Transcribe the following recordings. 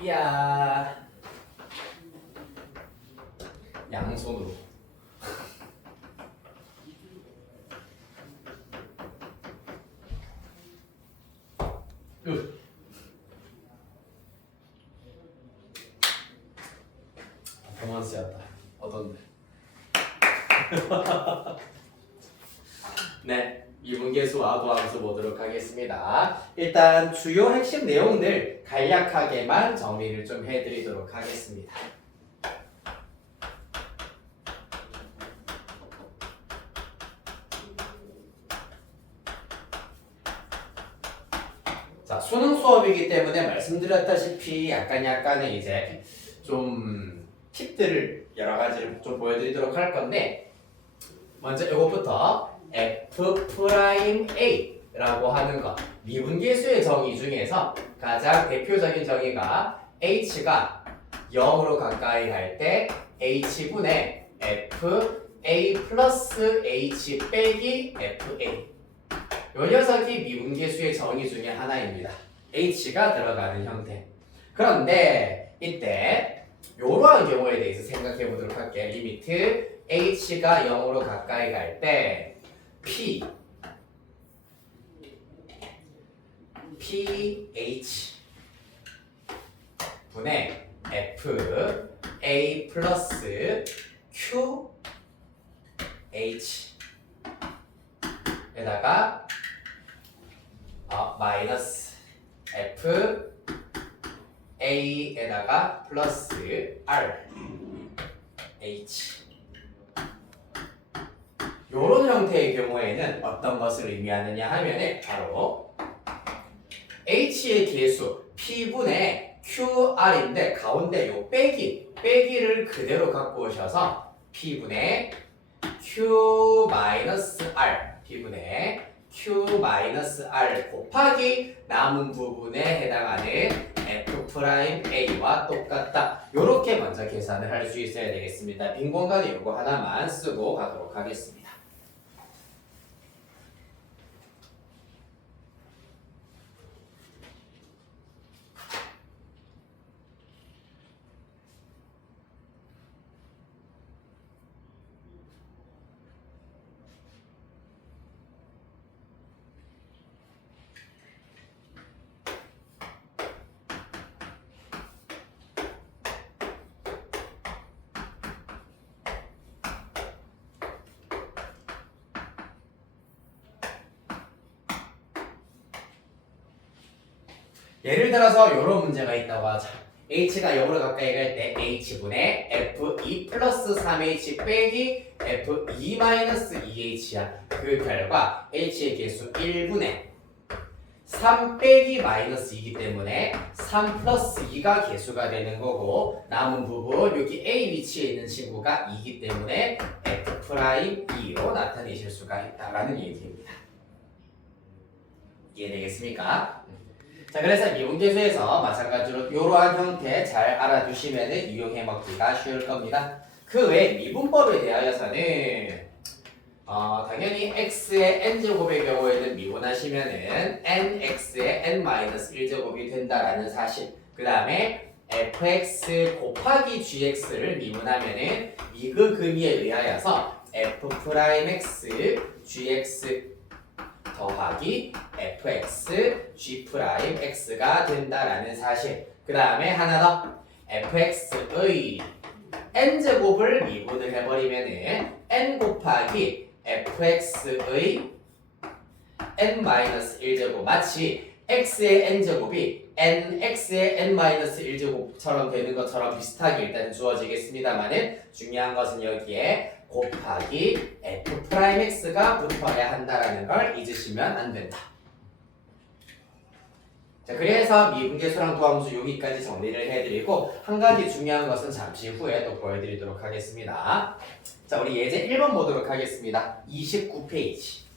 이야 양손으로 퍼포먼스였다. 어떤데? 네, 미분계수와 도함수 보도록 하겠습니다. 일단 주요 핵심 내용들 간략하게만 정리를 좀 해드리도록 하겠습니다. 자, 수능 수업이기 때문에 말씀드렸다시피 약간의 이제 좀 팁들을 여러 가지를 좀 보여드리도록 할 건데, 먼저 이것부터 F'A라고 하는 것, 미분계수의 정의 중에서 가장 대표적인 정의가 H가 0으로 가까이 갈 때 H분의 FA 플러스 H 빼기 FA. 이 녀석이 미분계수의 정의 중에 하나입니다. H가 들어가는 형태. 그런데 이때 이러한 경우에 대해서 생각해 보도록 할게요. 리미트 H가 0으로 가까이 갈 때 PH 분의 FA 플러스 QH 에다가 마이너스 FA에다가 플러스 RH 요런 형태의 경우에는 어떤 것을 의미하느냐 하면은 바로 H의 개수 P분의 QR인데 가운데 요 빼기를 그대로 갖고 오셔서 P분의 Q-R 곱하기 남은 부분에 해당하는 F'A와 똑같다. 요렇게 먼저 계산을 할 수 있어야 되겠습니다. 빈 공간에 요거 하나만 쓰고 가도록 하겠습니다. 예를 들어서 이런 문제가 있다고 하자. H가 0으로 가까이 갈 때 H분의 F2 플러스 3H 빼기 F2 마이너스 2H야. 그 결과 H의 개수 1분의 3 빼기 마이너스 2이기 때문에 3 플러스 2가 개수가 되는 거고, 남은 부분 여기 A 위치에 있는 친구가 2이기 때문에 F'2로 나타내실 수가 있다라는 얘기입니다. 이해되겠습니까? 자, 그래서 미분계수에서 마찬가지로 이러한 형태 잘 알아두시면 이용해 먹기가 쉬울 겁니다. 그 외 미분법에 대하여서는 당연히 x의 n제곱의 경우에는 미분하시면은 nx의 n-1제곱이 된다라는 사실, 그 다음에 fx 곱하기 gx를 미분하면은 미그금이에 의하여서 f'x gx 더하기 fx g'x가 된다라는 사실. 그 다음에 하나 더, fx의 n제곱을 미분을 해버리면은 n 곱하기 fx의 n-1제곱, 마치 x의 n제곱이 nx의 n-1제곱처럼 되는 것처럼 비슷하게 일단 주어지겠습니다만은, 중요한 것은 여기에 곱하기 f'x가 붙어야 한다라는 걸 잊으시면 안 된다. 자, 그래서 미분계수랑 도함수 여기까지 정리를 해드리고, 한 가지 중요한 것은 잠시 후에 또 보여드리도록 하겠습니다. 자, 우리 예제 1번 보도록 하겠습니다. 29페이지.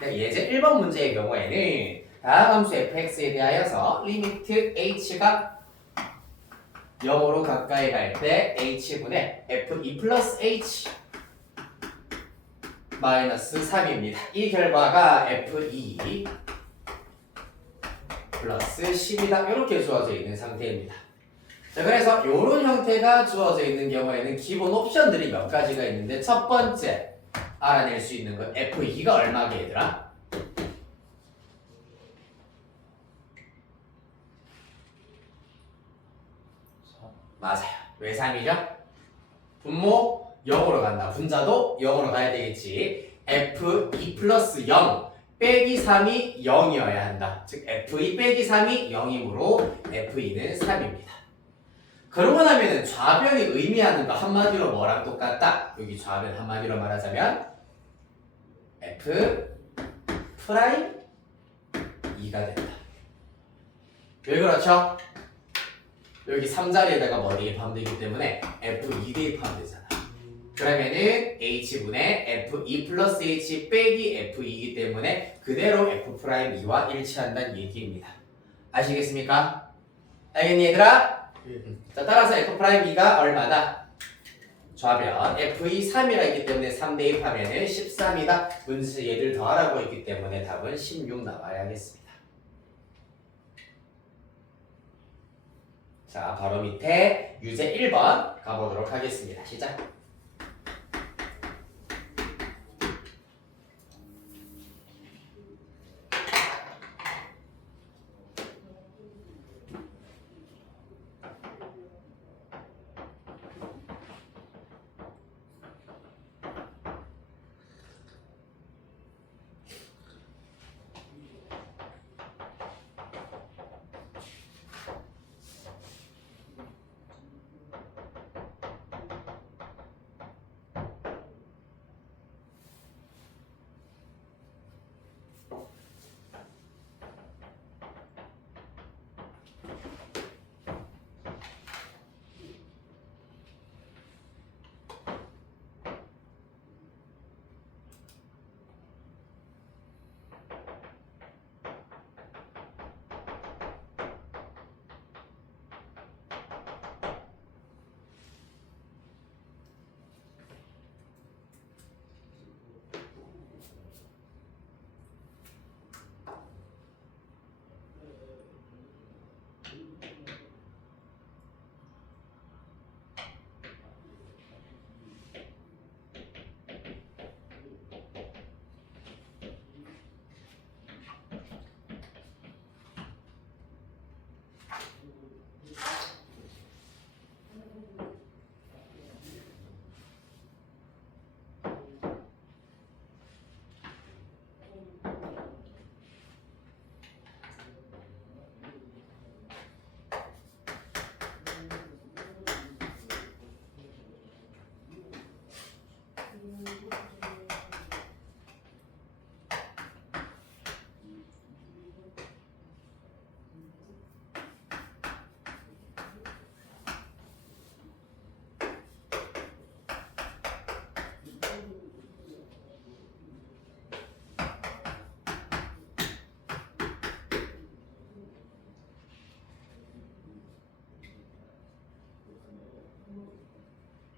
네, 예제 1번 문제의 경우에는 다음 함수 fx에 대하여서 리미트 h가 0으로 가까이 갈 때 h분의 f2 플러스 h 마이너스 3입니다. 이 결과가 F2 플러스 10이다. 이렇게 주어져 있는 상태입니다. 자, 그래서 이런 형태가 주어져 있는 경우에는 기본 옵션들이 몇 가지가 있는데 첫 번째 알아낼 수 있는 건 F2가 얼마게 얘들아? 맞아요. 왜 3이죠? 분모 0으로 간다. 분자도 0으로 가야 되겠지. F2 플러스 0 빼기 3이 0이어야 한다. 즉 F2 빼기 3이 0이므로 F2는 3입니다. 그러고 나면은 좌변이 의미하는 거 한마디로 뭐랑 똑같다? 여기 좌변 한마디로 말하자면 F 프라임 2가 된다. 왜 그렇죠? 여기 3자리에다가 뭐 대입하면 되기 때문에 F2 대입하면 되잖아. 그러면은 H분의 F2 플러스 H 빼기 F2이기 때문에 그대로 F 프라임 2와 일치한다는 얘기입니다. 아시겠습니까? 알겠니 얘들아? 자, 따라서 F 프라임 2가 얼마다? 좌변 F2 3이라 했기 때문에 3 대입하면은 13이다. 문제에서 얘들 더하라고 했기 때문에 답은 16 나와야겠습니다. 자, 바로 밑에 유제 1번 가보도록 하겠습니다. 시작.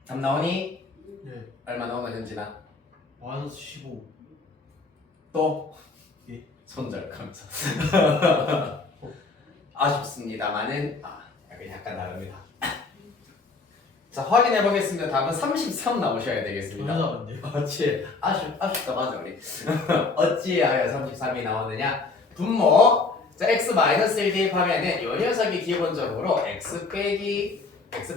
답 나오니? 네. 얼마 나오나 현진아? 마이너스 15. 또? 예. 손절하면서 아쉽습니다만은 약간 다릅니다. 자, 확인해 보겠습니다. 답은 33 나오셔야 되겠습니다. 나왔네요. 어찌 아쉽다 맞아 우리. 어찌하여 33이 나오느냐? 분모 자 x-1 대입하면은 이 녀석이 기본적으로 x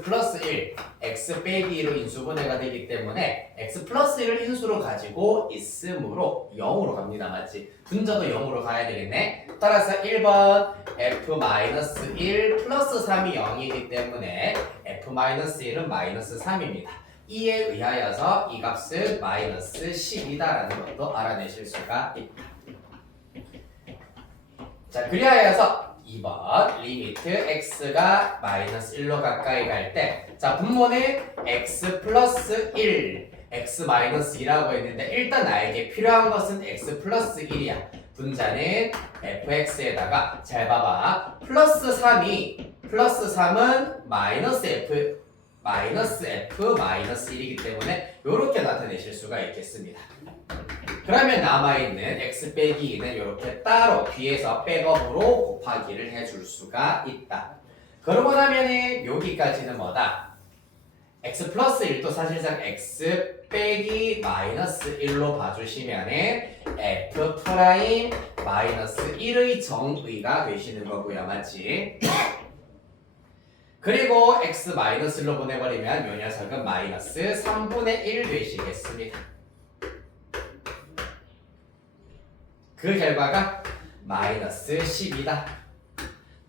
플러스 1, x 빼기 1로 인수분해가 되기 때문에 x 플러스 1을 인수로 가지고 있으므로 0으로 갑니다. 맞지? 분자도 0으로 가야 되겠네. 따라서 1번 f-1 플러스 3이 0이기 때문에 f-1은 마이너스 3입니다. 이에 의하여서 이 값은 마이너스 10이다라는 것도 알아내실 수가 있다. 자, 그리하여서 2번 리미트 x가 마이너스 1로 가까이 갈 때 자 분모는 x 플러스 1 x 마이너스 2라고 했는데 일단 나에게 필요한 것은 x 플러스 1이야. 분자는 fx에다가 잘 봐봐 플러스 3은 마이너스 f 마이너스 1이기 때문에 이렇게 나타내실 수가 있겠습니다. 그러면 남아있는 x 빼기 2는 이렇게 따로 뒤에서 백업으로 곱하기를 해줄 수가 있다. 그러고 나면은 여기까지는 뭐다? x 플러스 1도 사실상 x 빼기 마이너스 1로 봐주시면은 f 프라임 마이너스 1의 정의가 되시는 거고요. 맞지? 그리고 x 마이너스로 보내버리면 요 녀석은 마이너스 3분의 1 되시겠습니다. 그 결과가 마이너스 10이다.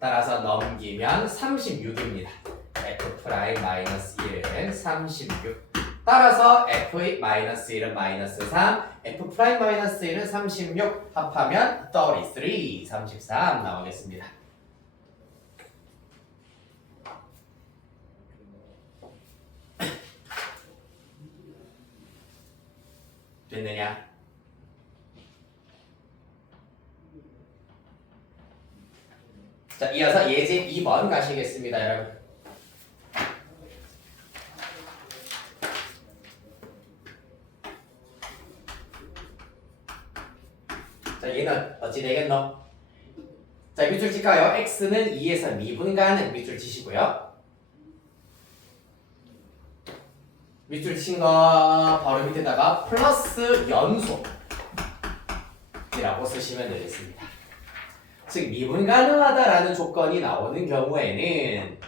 따라서 넘기면 36입니다. f 프라임 마이너스 1은 36. 따라서 f 마이너스 1은 마이너스 3, f 프라임 마이너스 1은 36. 합하면 33 나오겠습니다. 됐느냐? 자, 이어서 예제 2번 가시겠습니다, 여러분. 자, 얘는 어찌 되겠노? 자, 밑줄 칠까요? x는 2에서 미분가는 밑줄 치시고요. 밑줄 친 거 바로 밑에다가 플러스 연속이라고 쓰시면 되겠습니다. 즉 미분 가능하다라는 조건이 나오는 경우에는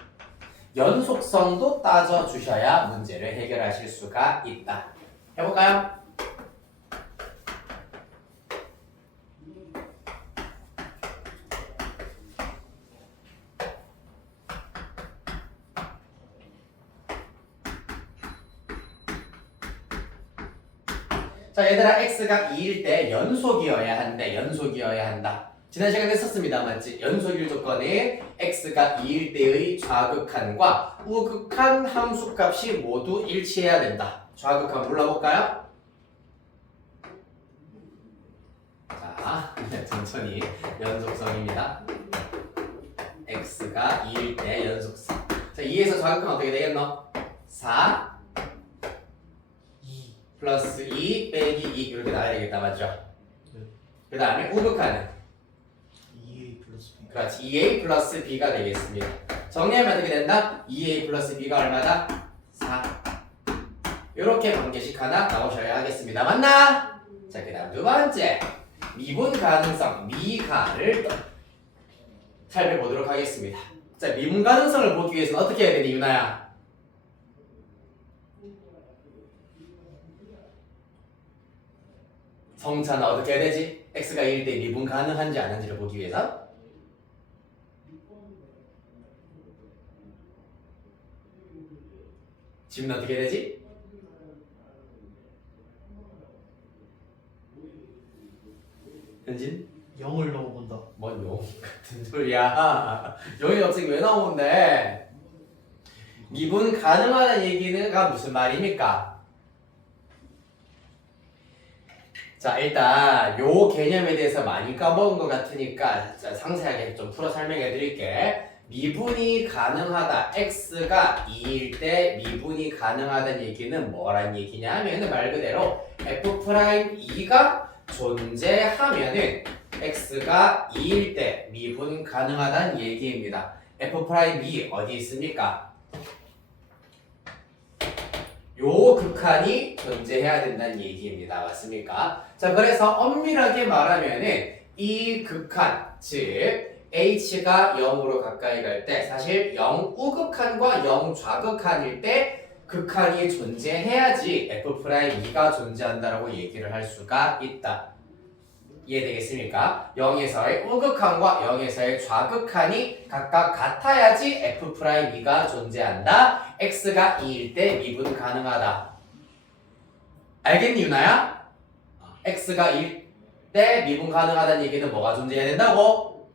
연속성도 따져주셔야 문제를 해결하실 수가 있다. 해볼까요? 자, 얘들아, x가 2일 때 연속이어야 한다. 지난 시간에 했었습니다. 맞지? 연속일 조건에 x가 2일 때의 좌극한과 우극한 함수값이 모두 일치해야 된다. 좌극한 불러볼까요? 자, 천천히 연속성입니다. x가 2일 때 연속성. 자, 2에서 좌극한 어떻게 되겠노? 4 플러스 2 빼기 2 이렇게 나와야 되겠다. 맞죠? 그 다음에 우극한은 2a 플러스 b. 그렇지. 2a 플러스 b가 되겠습니다. 정리하면 어떻게 된다? 2a 플러스 b가 얼마다? 4. 이렇게 관계식 하나 나오셔야 하겠습니다. 맞나? 자, 그 다음 두 번째 미분 가능성 미가를 살펴보도록 하겠습니다. 자, 미분 가능성을 보기 위해서는 어떻게 해야 되니, 유나야? 성차는 어떻게 해야 되지? x가 1대 미분 가능한지 안 한지를 보기 위해서 지금 어떻게 해야 되지? 현진? 0을 넣어본다. 뭔 용 같은 소리야. 용이 갑자기 왜 나오는데? 미분 가능하다는 얘기가 무슨 말입니까? 자, 일단 요 개념에 대해서 많이 까먹은 것 같으니까 상세하게 좀 풀어 설명해 드릴게. 미분이 가능하다. x가 2일 때 미분이 가능하다는 얘기는 뭐란 얘기냐 하면 말 그대로 f'2가 존재하면은 x가 2일 때 미분 가능하다는 얘기입니다. f'2 어디 있습니까? 요 극한이 존재해야 된다는 얘기입니다. 맞습니까? 자, 그래서 엄밀하게 말하면은 이 극한, 즉 h가 0으로 가까이 갈 때 사실 0 우극한과 0 좌극한일 때 극한이 존재해야지 f'2가 존재한다라고 얘기를 할 수가 있다. 이해되겠습니까? 0에서의 우극한과 0에서의 좌극한이 각각 같아야지 f'2가 존재한다. x가 2일 때 미분 가능하다. 알겠니, 유나야? x가 2일 때 미분 가능하다는 얘기는 뭐가 존재해야 된다고?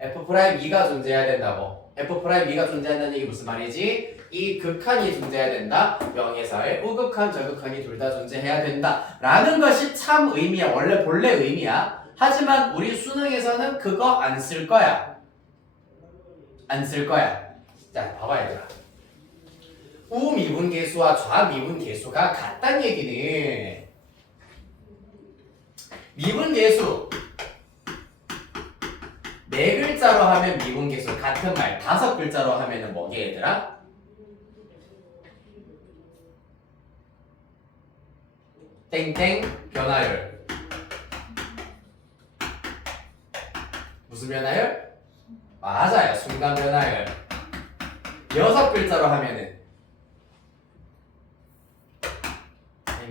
f'2가 존재해야 된다고. f'2가 존재한다는 얘기 무슨 말이지? 이 극한이 존재해야 된다. 0에서의 우극한, 저극한이 둘 다 존재해야 된다. 라는 것이 참 의미야. 원래 본래 의미야. 하지만 우리 수능에서는 그거 안 쓸 거야. 안 쓸 거야. 자, 봐봐 얘들아. 우미분계수와 좌미분계수가 같다는 얘기는 미분계수 4글자로 하면 미분계수 같은 말 5글자로 하면은 뭐게 얘들아? 땡땡 변화율. 무슨 변화율? 맞아요. 순간 변화율. 6글자로 하면은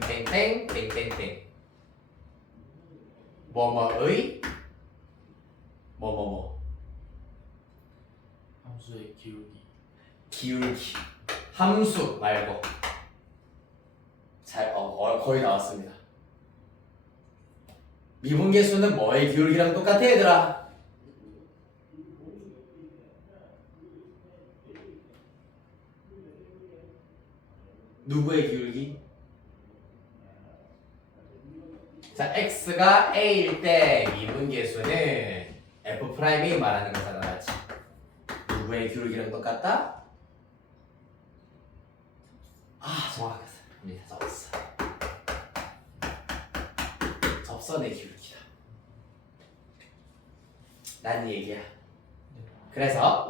땡땡땡 땡땡땡 뭐뭐의 뭐뭐뭐 함수의 기울기. 기울기. 함수 말고 잘 거의 나왔습니다. 미분계수는 뭐의 기울기랑 똑같아 얘들아? 누구의 기울기? 자, x가 a일 때 미분계수는 f'이 말하는 거잖아, 맞지? 누구의 기울기랑 똑같다? 정확합니다. 접선. 접선의 기울기다. 난 얘기야. 그래서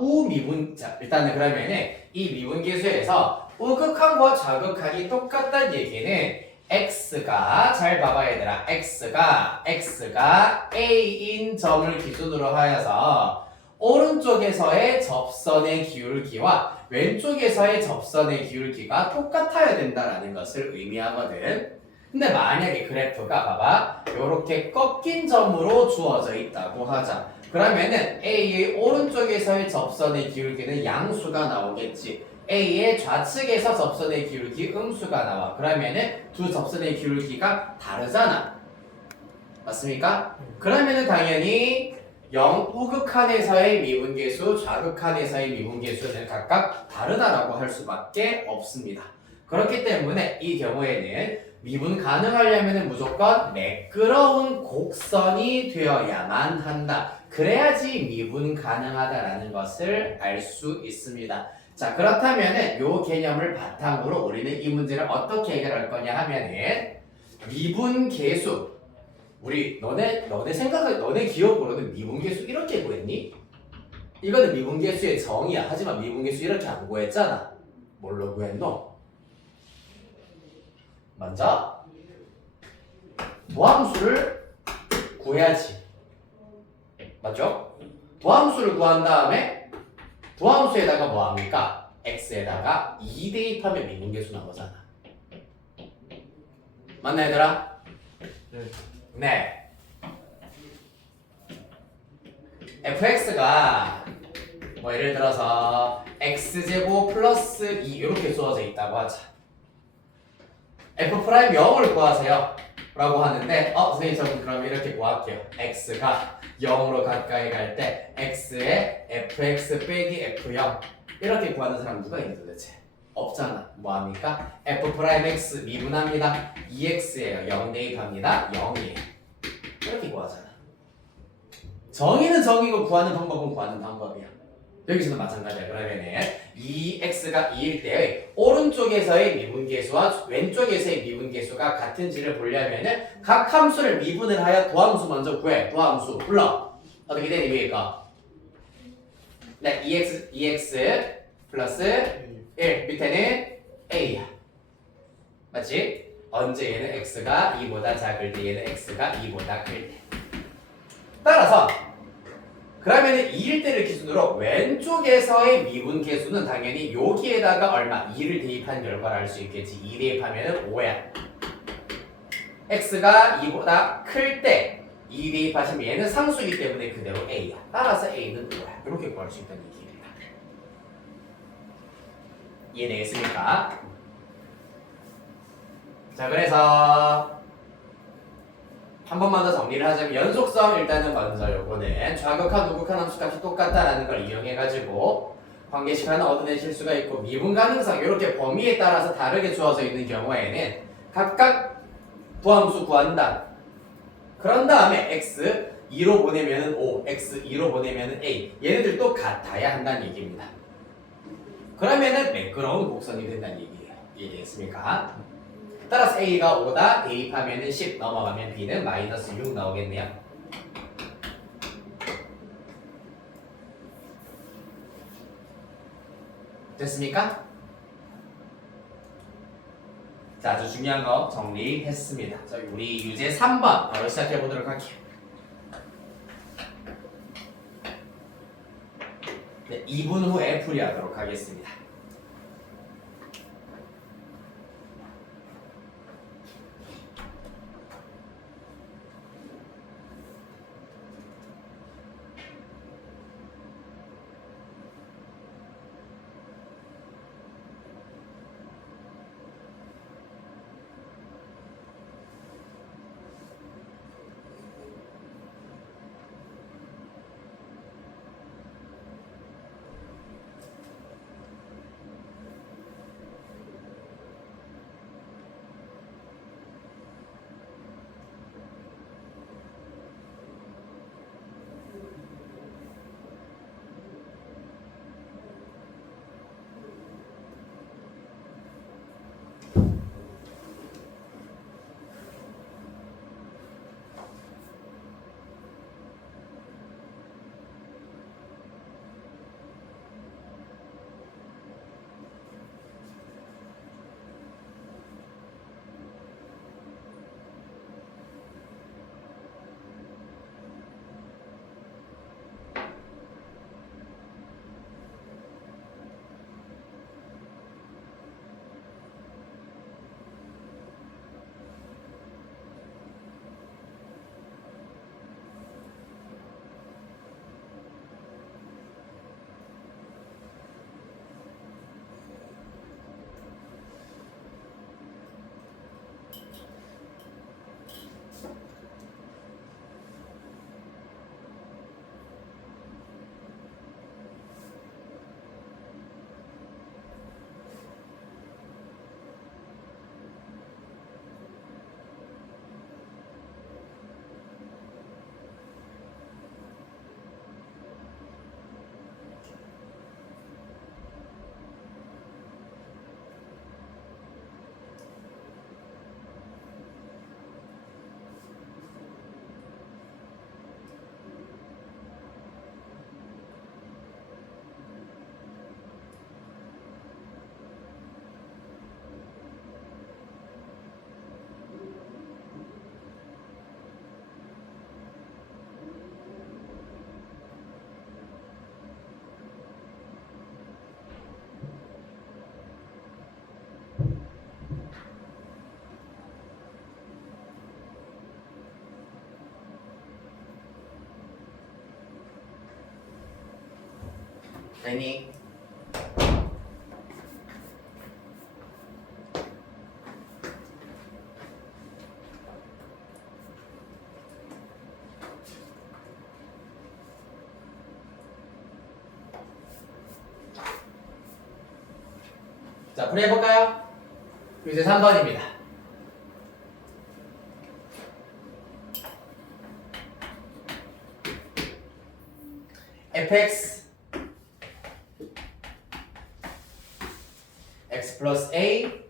자, 일단은 그러면은 이 미분계수에서 우극한과 좌극한이 똑같다는 얘기는 x가 잘 봐봐 얘들아. x가 a인 점을 기준으로 하여서 오른쪽에서의 접선의 기울기와 왼쪽에서의 접선의 기울기가 똑같아야 된다라는 것을 의미하거든. 근데 만약에 그래프가 봐봐 이렇게 꺾인 점으로 주어져 있다고 하자. 그러면은 A의 오른쪽에서의 접선의 기울기는 양수가 나오겠지. A의 좌측에서 접선의 기울기 음수가 나와. 그러면은 두 접선의 기울기가 다르잖아. 맞습니까? 그러면은 당연히 우극한에서의 미분계수, 좌극한에서의 미분계수는 각각 다르다라고 할 수밖에 없습니다. 그렇기 때문에 이 경우에는 미분 가능하려면 무조건 매끄러운 곡선이 되어야만 한다. 그래야지 미분 가능하다라는 것을 알 수 있습니다. 자, 그렇다면은 요 개념을 바탕으로 우리는 이 문제를 어떻게 해결할 거냐 하면은 미분계수 너네 기억으로는 미분계수 이렇게 구했니? 이거는 미분계수의 정의야. 하지만 미분계수 이렇게 안 구했잖아. 뭘로 구했노? 먼저 도함수를 구해야지. 맞죠? 도함수를 구한 다음에 도함수에다가 뭐합니까? x에다가 2 대입하면 미분계수 나오잖아. 맞나 얘들아? 네. 네. fx가 뭐 예를 들어서 x제곱 플러스 2 이렇게 주어져 있다고 하자. f' 0을 구하세요 라고 하는데 선생님 저는 그럼 이렇게 구할게요. x가 0으로 가까이 갈 때 x의 fx 빼기 f0 이렇게 구하는 사람 누가 있니 도대체? 없잖아. 뭐합니까? f'x 미분합니다. 2x예요. 0 대입합니다. 0이에요. 이렇게 구하잖아. 정의는 정의고 구하는 방법은 구하는 방법이야. 여기서도 마찬가지야. 그러면은 2x가 2일 때의 오른쪽에서의 미분계수와 왼쪽에서의 미분계수가 같은지를 보려면은 각 함수를 미분을 하여 도함수 먼저 구해. 도함수 불러. 어떻게 되니 위에가? 네, 2x 플러스 1 밑에는 a야. 맞지? 언제 얘는 x가 2보다 작을 때 얘는 x가 2보다 클 때. 따라서 그러면은 2일 때를 기준으로 왼쪽에서의 미분계수는 당연히 여기에다가 얼마? 2를 대입한 결과를 알 수 있겠지. 2 대입하면은 5야. x가 2보다 클 때 2 대입하시면 얘는 상수이기 때문에 그대로 a야. 따라서 a는 5야. 이렇게 구할 수 있다는 얘기입니다. 이해되겠습니까? 자, 그래서 한 번만 더 정리를 하자면 연속성 일단은 먼저 요거는 좌극한 우극한 함수값이 똑같다라는 걸 이용해가지고 관계식 하나 얻어내실 수가 있고 미분 가능성 이렇게 범위에 따라서 다르게 주어져 있는 경우에는 각각 부함수 구한다. 그런 다음에 x 2로 보내면은 5, x 2로 보내면은 a 얘네들도 같아야 한다는 얘기입니다. 그러면은 매끄러운 곡선이 된다는 얘기예요. 이해되겠습니까? 따라서 A가 5다 대입하면 10 넘어가면 B는 마이너스 6 나오겠네요. 됐습니까? 자, 아주 중요한 거 정리했습니다. 자, 우리 유제 3번 바로 시작해 보도록 할게요. 네, 2분 후에 풀이하도록 하겠습니다. 레니 자, 풀이해볼까요? 이제 3번입니다. fx x 플러스 a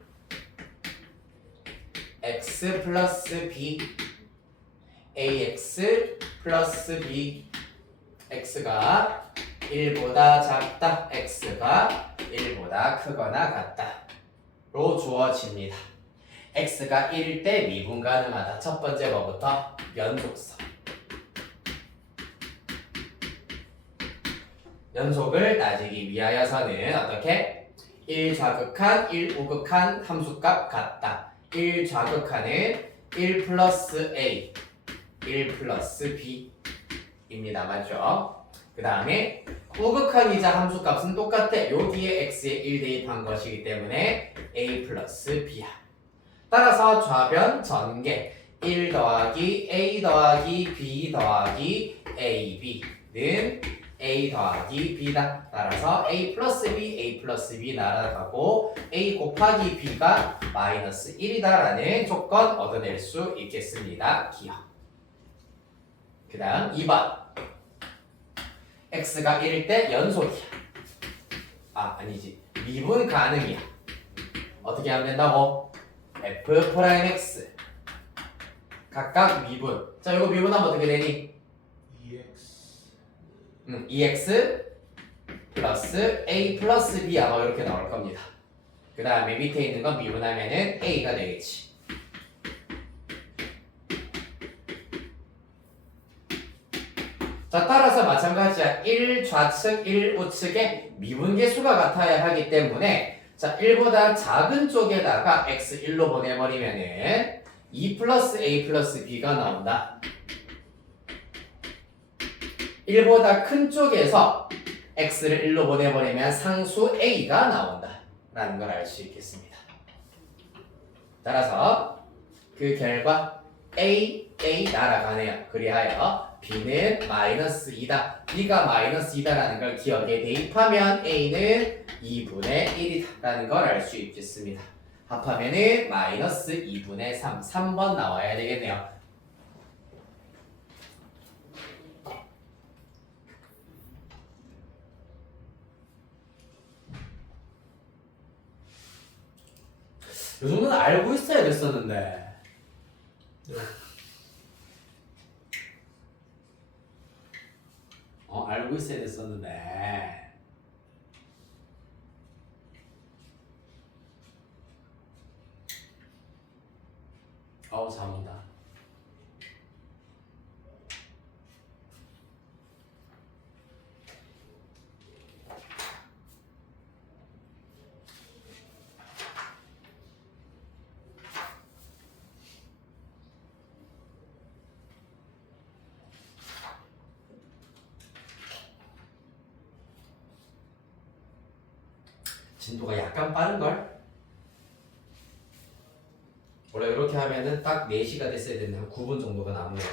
x 플러스 b ax 플러스 b x가 1보다 작다 x가 1보다 크거나 같다 로 주어집니다. x가 1일 때 미분 가능하다. 첫 번째 거부터 연속성 연속을 따지기 위하여서는 어떻게? 1 좌극한, 1 우극한 함수값 같다. 1 좌극한은 1 플러스 a, 1 플러스 b입니다. 맞죠? 그 다음에 우극한이자 함수값은 똑같아. 여기에 x에 1 대입한 것이기 때문에 a 플러스 b야. 따라서 좌변 전개 1 더하기 a 더하기 b 더하기 ab는 a 더하기 b다. 따라서 a 플러스 b 날아가고 a 곱하기 b가 마이너스 1이다 라는 조건 얻어낼 수 있겠습니다. 기억. 그 다음 2번 x가 1일 때 연속이야. 아니지 미분 가능이야. 어떻게 하면 된다고? f 프라임 x 각각 미분. 자, 이거 미분하면 어떻게 되니? EX 2x 플러스 a 플러스 b 아마 이렇게 나올 겁니다. 그 다음에 밑에 있는 건 미분하면은 a가 되겠지. 자, 따라서 마찬가지야. 1 좌측, 1 우측의 미분계수가 같아야 하기 때문에 자, 1보다 작은 쪽에다가 x1로 보내버리면은 2 플러스 a 플러스 b가 나온다. 1보다 큰 쪽에서 x를 1로 보내버리면 상수 a가 나온다 라는 걸 알 수 있겠습니다. 따라서 그 결과 a 날아가네요. 그리하여 b는 마이너스 2다. b가 마이너스 2다라는 걸 기억에 대입하면 a는 2분의 1이다 라는 걸 알 수 있겠습니다. 합하면은 마이너스 2분의 3 3번 나와야 되겠네요. 요 정도는 알고 있어야 됐었는데. 알고 있어야 됐었는데. 잠 온다. 진도가 약간 빠른걸? 원래 이렇게 하면은 딱 4시가 됐어야 되는데 한 9분 정도가 남네요.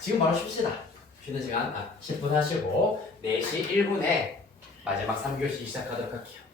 지금 바로 쉽시다. 쉬는 시간 10분 하시고 4시 1분에 마지막 3교시 시작하도록 할게요.